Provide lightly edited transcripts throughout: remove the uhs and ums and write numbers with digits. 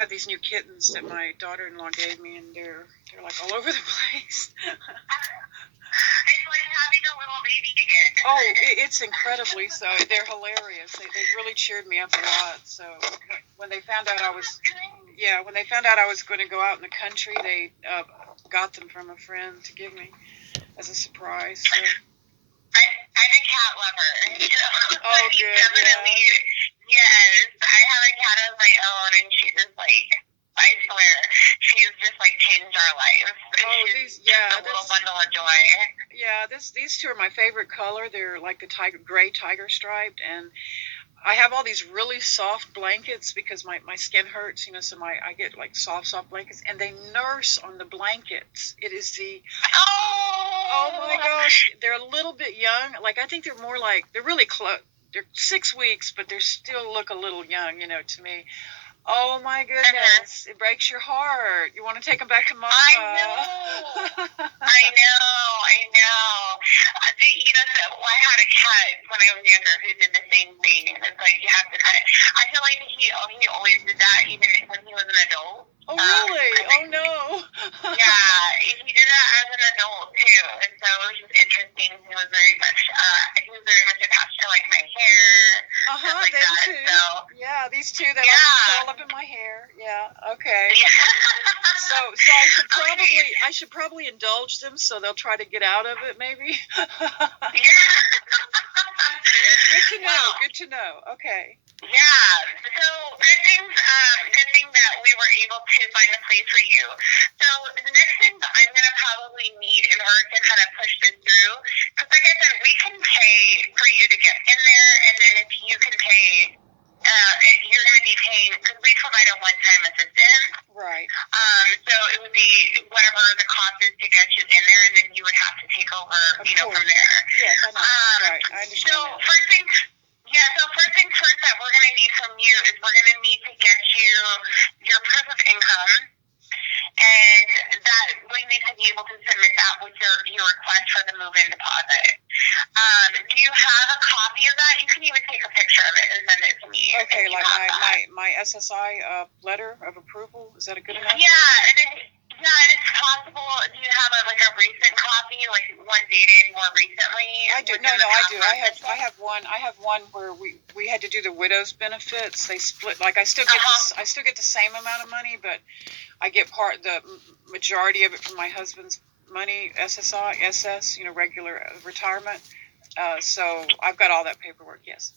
have these new kittens that my daughter-in-law gave me, and they're like all over the place. It's like having a little baby again. Oh, it's incredibly so. They're hilarious. They really cheered me up a lot. So when they found out I was going to go out in the country, they got them from a friend to give me as a surprise. So. I'm a cat lover. Oh, good. Definitely. Yeah. Yes, I have a cat of my own, and she just like, I swear, she's just like changed our life. Oh, she's a little bundle of joy. Yeah, these two are my favorite color. They're like the gray tiger striped, and I have all these really soft blankets because my skin hurts, so I get like soft blankets, and they nurse on the blankets. It is oh my gosh, they're a little bit young. Like I think they're more like they're really close. They're 6 weeks, but they still look a little young, to me. Oh my goodness, It breaks your heart. You want to take them back to Mama. I know. I had a cat when I was younger who did the same thing. It's like you have to kind of. I feel like he always did that even when he was an adult. Oh really? Oh no. Yeah, he did that as an adult too, and so it was just interesting. He was very much attached to like my hair. Like them that. too. So yeah, these two that like curl up in my hair. Yeah. Okay. Yeah. So I should probably indulge them so they'll try to get out of it maybe. Yeah. Good to know. Okay. Yeah. So good thing that we were able to find a place for you. So the next thing that I'm gonna probably need in order to kind of push this through, because like I said, we can pay for you to get in there, and then if you can pay, you're gonna be paying because we provide a one-time assistance. Right. So it would be whatever the cost is to get you in there, and then you would have to take over, from there. Yes, I know. Right, I understand. So first things first that we're going to need from you is we're going to need to get you your proof of income, and that we need to be able to submit that with your request for the move-in deposit. Do you have a copy of that? You can even take a picture of it and send it to me. Okay, like my SSI letter of approval, is that a good enough? Yeah, it's possible. Do you have a recent copy, like one dated more recently? I do. No, I do. I have one where we had to do the widow's benefits. They split. Like I still get the same amount of money, but I get the majority of it from my husband's money, SS, regular retirement. So I've got all that paperwork. Yes.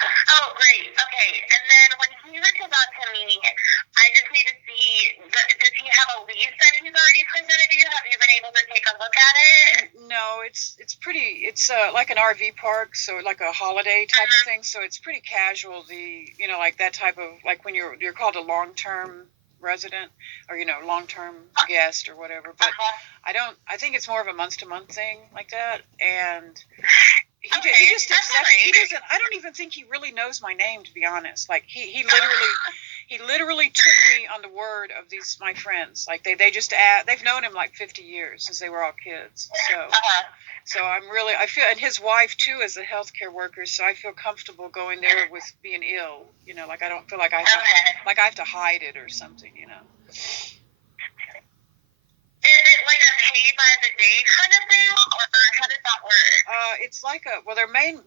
Oh, great. Okay. And then when he reaches out to me, I just need to see, does he have a lease that he's already presented to you? Have you been able to take a look at it? No, it's like an RV park, so like a holiday type of thing. So it's pretty casual. Like that type of, like when you're called a long-term resident or, long-term guest or whatever. But I think it's more of a month-to-month thing like that. And he just accepts it. He doesn't. I don't even think he really knows my name, to be honest. Like he literally took me on the word of my friends. Like they just they've known him like 50 years since they were all kids. So I feel, and his wife too is a healthcare worker. So I feel comfortable going there with being ill. Like I don't feel like I have to hide it or something. Is it like a pay by the day kind of thing, or how does that work? It's like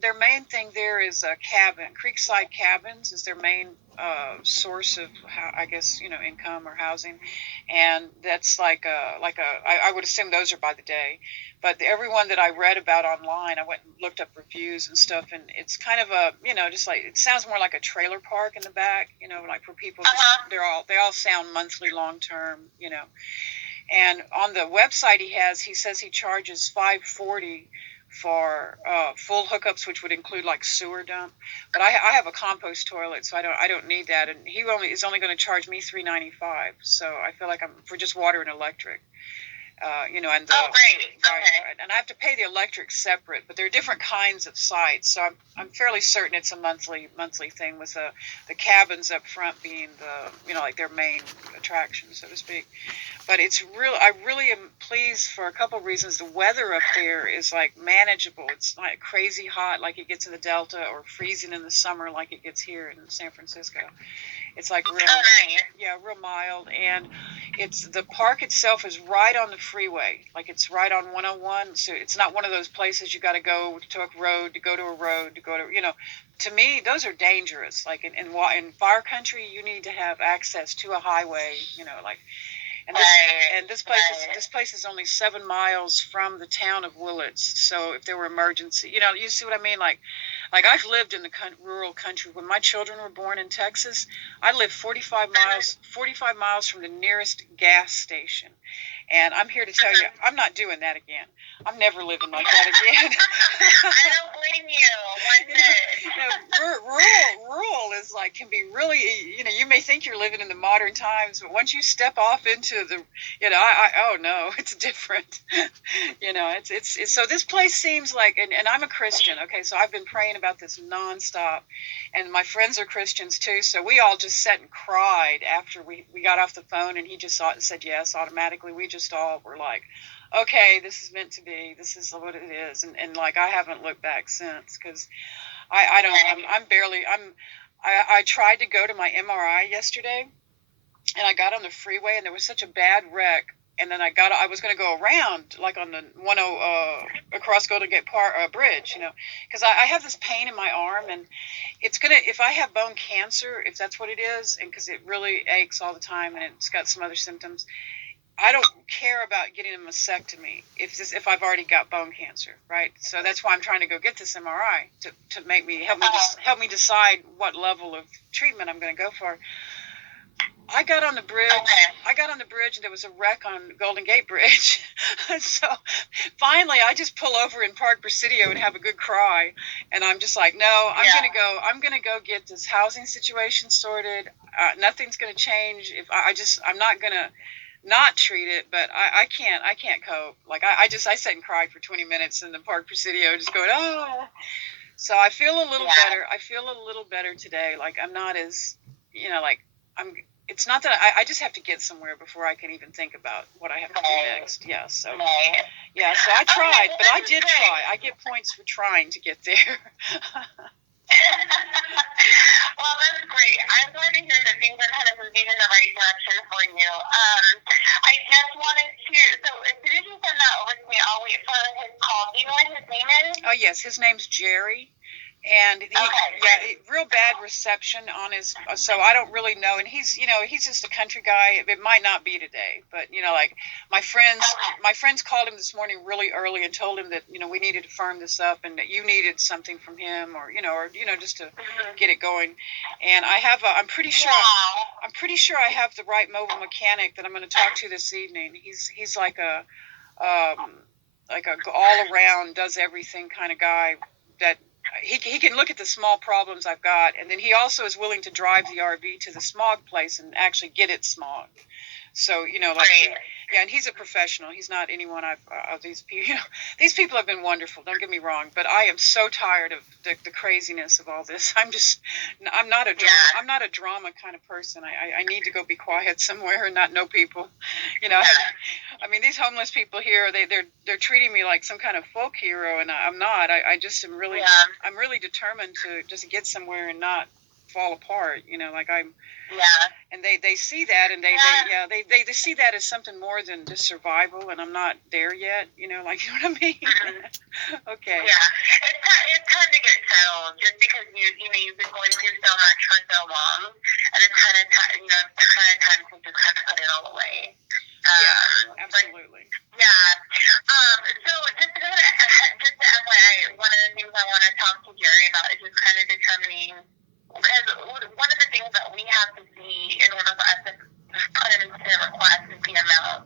their main thing there is a cabin. Creekside Cabins is their main source of, I guess, income or housing, and that's I would assume those are by the day. But everyone that I read about online, I went and looked up reviews and stuff, and it's kind of a, just like, it sounds more like a trailer park in the back, like for people. They all sound monthly, long term, And on the website he says he charges $540 for full hookups, which would include like sewer dump. But I have a compost toilet, so I don't need that. And he is only going to charge me $395. So I feel like I'm for just water and electric. And the Oh, great. Okay. right, and I have to pay the electric separate, but there are different kinds of sites, so I'm fairly certain it's a monthly thing with the cabins up front being like their main attraction, so to speak. But I really am pleased for a couple of reasons. The weather up there is like manageable. It's not crazy hot like it gets in the Delta, or freezing in the summer like it gets here in San Francisco. It's like real mild, and the park itself is right on the freeway, like it's right on 101. So it's not one of those places you got to go to a road to go to a road to go to. To me, those are dangerous. Like in fire country, you need to have access to a highway. And this place is only 7 miles from the town of Willits. So if there were emergency, you see what I mean? Like I've lived in the rural country. When my children were born in Texas, I lived 45 miles from the nearest gas station. And I'm here to tell you, I'm not doing that again. I'm never living like that again. I don't blame you. Rural is like, can be really, you may think you're living in the modern times, but once you step off into the, oh no, it's different. It's so this place seems like, and I'm a Christian. Okay. So I've been praying about this nonstop, and my friends are Christians too. So we all just sat and cried after we got off the phone, and he just said yes automatically. We just all were like, okay, this is meant to be. This is what it is. And like, I haven't looked back since, because I tried to go to my MRI yesterday, and I got on the freeway, and there was such a bad wreck. And then I was going to go around, like on the across Golden Gate Bridge, because I have this pain in my arm, and if I have bone cancer, if that's what it is, and because it really aches all the time, and it's got some other symptoms, I don't care about getting a mastectomy if I've already got bone cancer, right? So that's why I'm trying to go get this MRI to help me decide what level of treatment I'm going to go for. I got on the bridge. And there was a wreck on Golden Gate Bridge. So finally, I just pull over in Park Presidio and have a good cry. And I'm just like, no, I'm gonna go get this housing situation sorted. Nothing's gonna change if I'm not gonna not treat it, but I can't cope. Like I sat and cried for 20 minutes in the Park Presidio, just going, oh. So I feel a little better. I feel a little better today. Like I'm not as, it's not that I just have to get somewhere before I can even think about what I have to do next. Yeah. So I tried, but I did try. I get points for trying to get there. Well, that's great. I'm glad to hear that things are kind of moving in the right direction for you. I just wanted to, so as soon as you send that over to me, I'll wait for his call. Do you know what his name is? Oh, yes. His name's Jerry. And real bad reception on his, so I don't really know. And he's just a country guy. It might not be today, but like my friends called him this morning really early and told him that, we needed to firm this up and that you needed something from him or just to get it going. And I'm pretty sure I have the right mobile mechanic that I'm going to talk to this evening. He's like a all around, does everything kind of guy that, he can look at the small problems I've got, and then he also is willing to drive the RV to the smog place and actually get it smogged. So, and he's a professional. He's not anyone of these people. These people have been wonderful. Don't get me wrong, but I am so tired of the craziness of all this. I'm not a drama kind of person. I need to go be quiet somewhere and not know people. I mean, these homeless people here, they're treating me like some kind of folk hero, and I'm not. I just am really, I'm really determined to just get somewhere and not fall apart. And they see that, and they see that as something more than just survival, and I'm not there yet. You know what I mean? Okay. Yeah, it's time to get settled, just because you've been going through so much for so long, and it's kind of time to just kind of put it all away. Absolutely. So just FYI, one of the things I want to talk to Jerry about is just kind of determining, because one of the things that we have to see in order for us to put it into the request is the amount.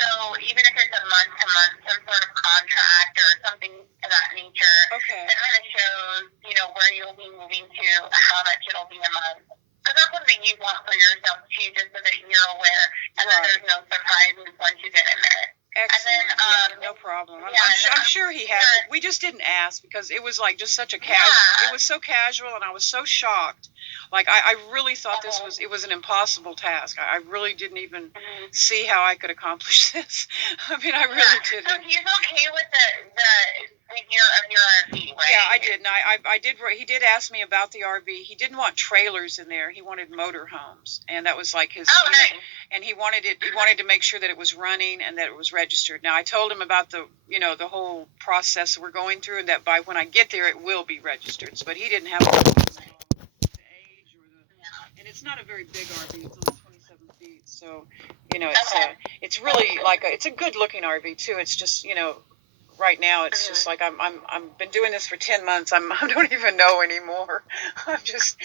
So even if it's a month-to-month, some sort of contract or something of that nature, that kind of shows, where you'll be moving to, how much it'll be a month. Because that's something you want for yourself too, just so that you're aware, and that there's no surprises once you get in there. Excellent. And then, No problem. yeah, I'm sure he has it. We just didn't ask because it was like just such a casual. yeah. It was so casual, and I was so shocked. Like I really thought it was an impossible task. I really didn't even see how I could accomplish this. I mean, I really didn't. So he's okay with the year of your RV, right? Yeah, I did. And I did. He did ask me about the RV. He didn't want trailers in there. He wanted motor homes, and that was like his. Oh, nice. And he wanted it. He wanted to make sure that it was running and that it was registered. Now I told him about the whole process we're going through, and that by when I get there it will be registered. But he didn't have the age or the. And it's not a very big RV. It's only 27 feet. So it's really like it's a good looking RV too. It's just right now it's just like I'm been doing this for 10 months. I don't even know anymore. I'm just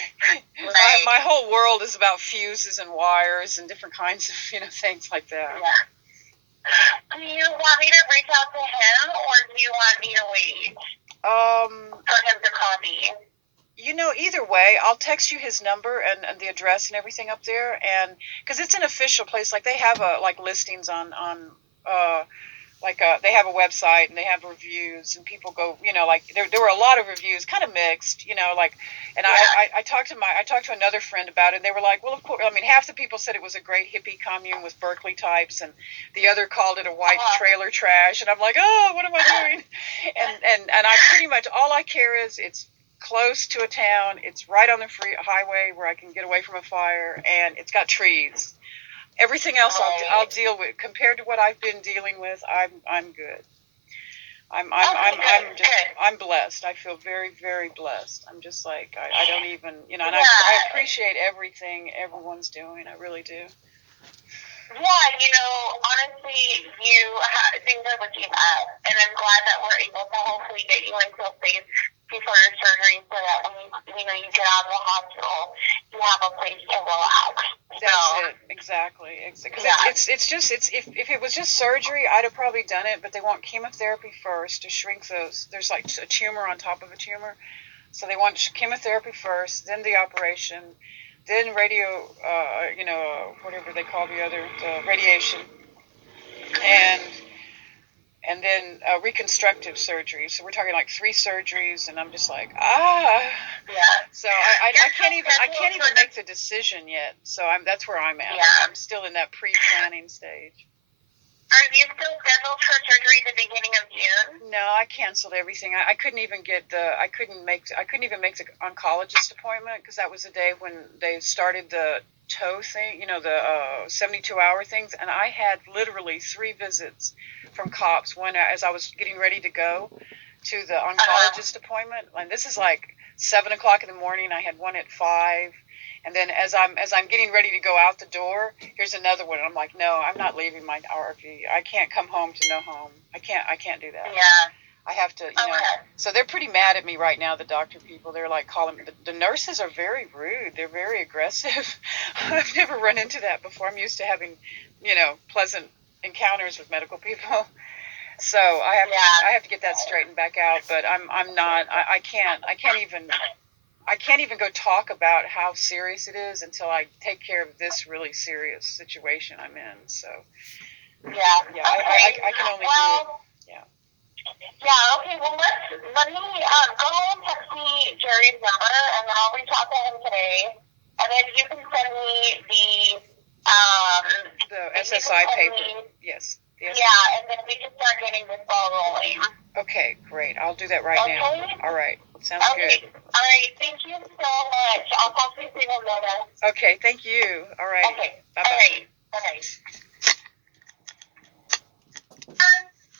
my whole world is about fuses and wires and different kinds of things like that. Yeah. Do you want me to reach out to him, or do you want me to wait for him to call me? Either way, I'll text you his number and the address and everything up there, and because it's an official place, like they have listings on they have a website and they have reviews and people go, there were a lot of reviews, kind of mixed, and I talked to another friend about it, and they were like, well, of course, I mean, half the people said it was a great hippie commune with Berkeley types, and the other called it a white trailer trash, and I'm like, oh, what am I doing? And I pretty much, all I care is it's close to a town, it's right on the free highway where I can get away from a fire, and it's got trees. Everything else I'll deal with. Compared to what I've been dealing with, I'm good. I'm blessed. I feel very, very blessed. I'm just like I don't even and I appreciate everything everyone's doing. I really do. Yeah, honestly, things are looking up, and I'm glad that we're able to hopefully get you into a place before your surgery so that when you get out of the hospital, you have a place to relax. That's it, exactly. Because if it was just surgery, I'd have probably done it, but they want chemotherapy first to shrink those. There's like a tumor on top of a tumor, so they want chemotherapy first, then the operation, then radio, whatever they call the radiation, and then reconstructive surgery. So we're talking like 3 surgeries, and I'm just like, Yeah. So I can't even make the decision yet. So that's where I'm at. Yeah. I'm still in that pre-planning stage. Are you still scheduled for surgery the beginning of June? No, I canceled everything. I couldn't even make the oncologist appointment because that was the day when they started the toe thing, the 72-hour things, and I had literally 3 visits from cops. One as I was getting ready to go to the oncologist appointment, and this is like 7:00 in the morning. I had one at 5. And then as I'm getting ready to go out the door, here's another one. I'm like, no, I'm not leaving my RV. I can't come home to no home. I can't do that. Yeah. I have to, So they're pretty mad at me right now, the doctor people. They're like calling me. The nurses are very rude. They're very aggressive. I've never run into that before. I'm used to having, pleasant encounters with medical people. So I have to get that straightened back out. But I'm not. I can't even go talk about how serious it is until I take care of this really serious situation I'm in. So, okay. I can only do it. Yeah, okay, well, let me, go ahead and text me Jerry's number, and then I'll reach out to him today, and then you can send me the SSI paper. Yes. Yeah, and then we can start getting this ball rolling. Okay, great. I'll do that right now. All right. Sounds good. All right. Thank you so much. I'll talk to you soon, Amanda. Okay. Thank you. All right. Okay. Bye-bye. All right. Bye-bye.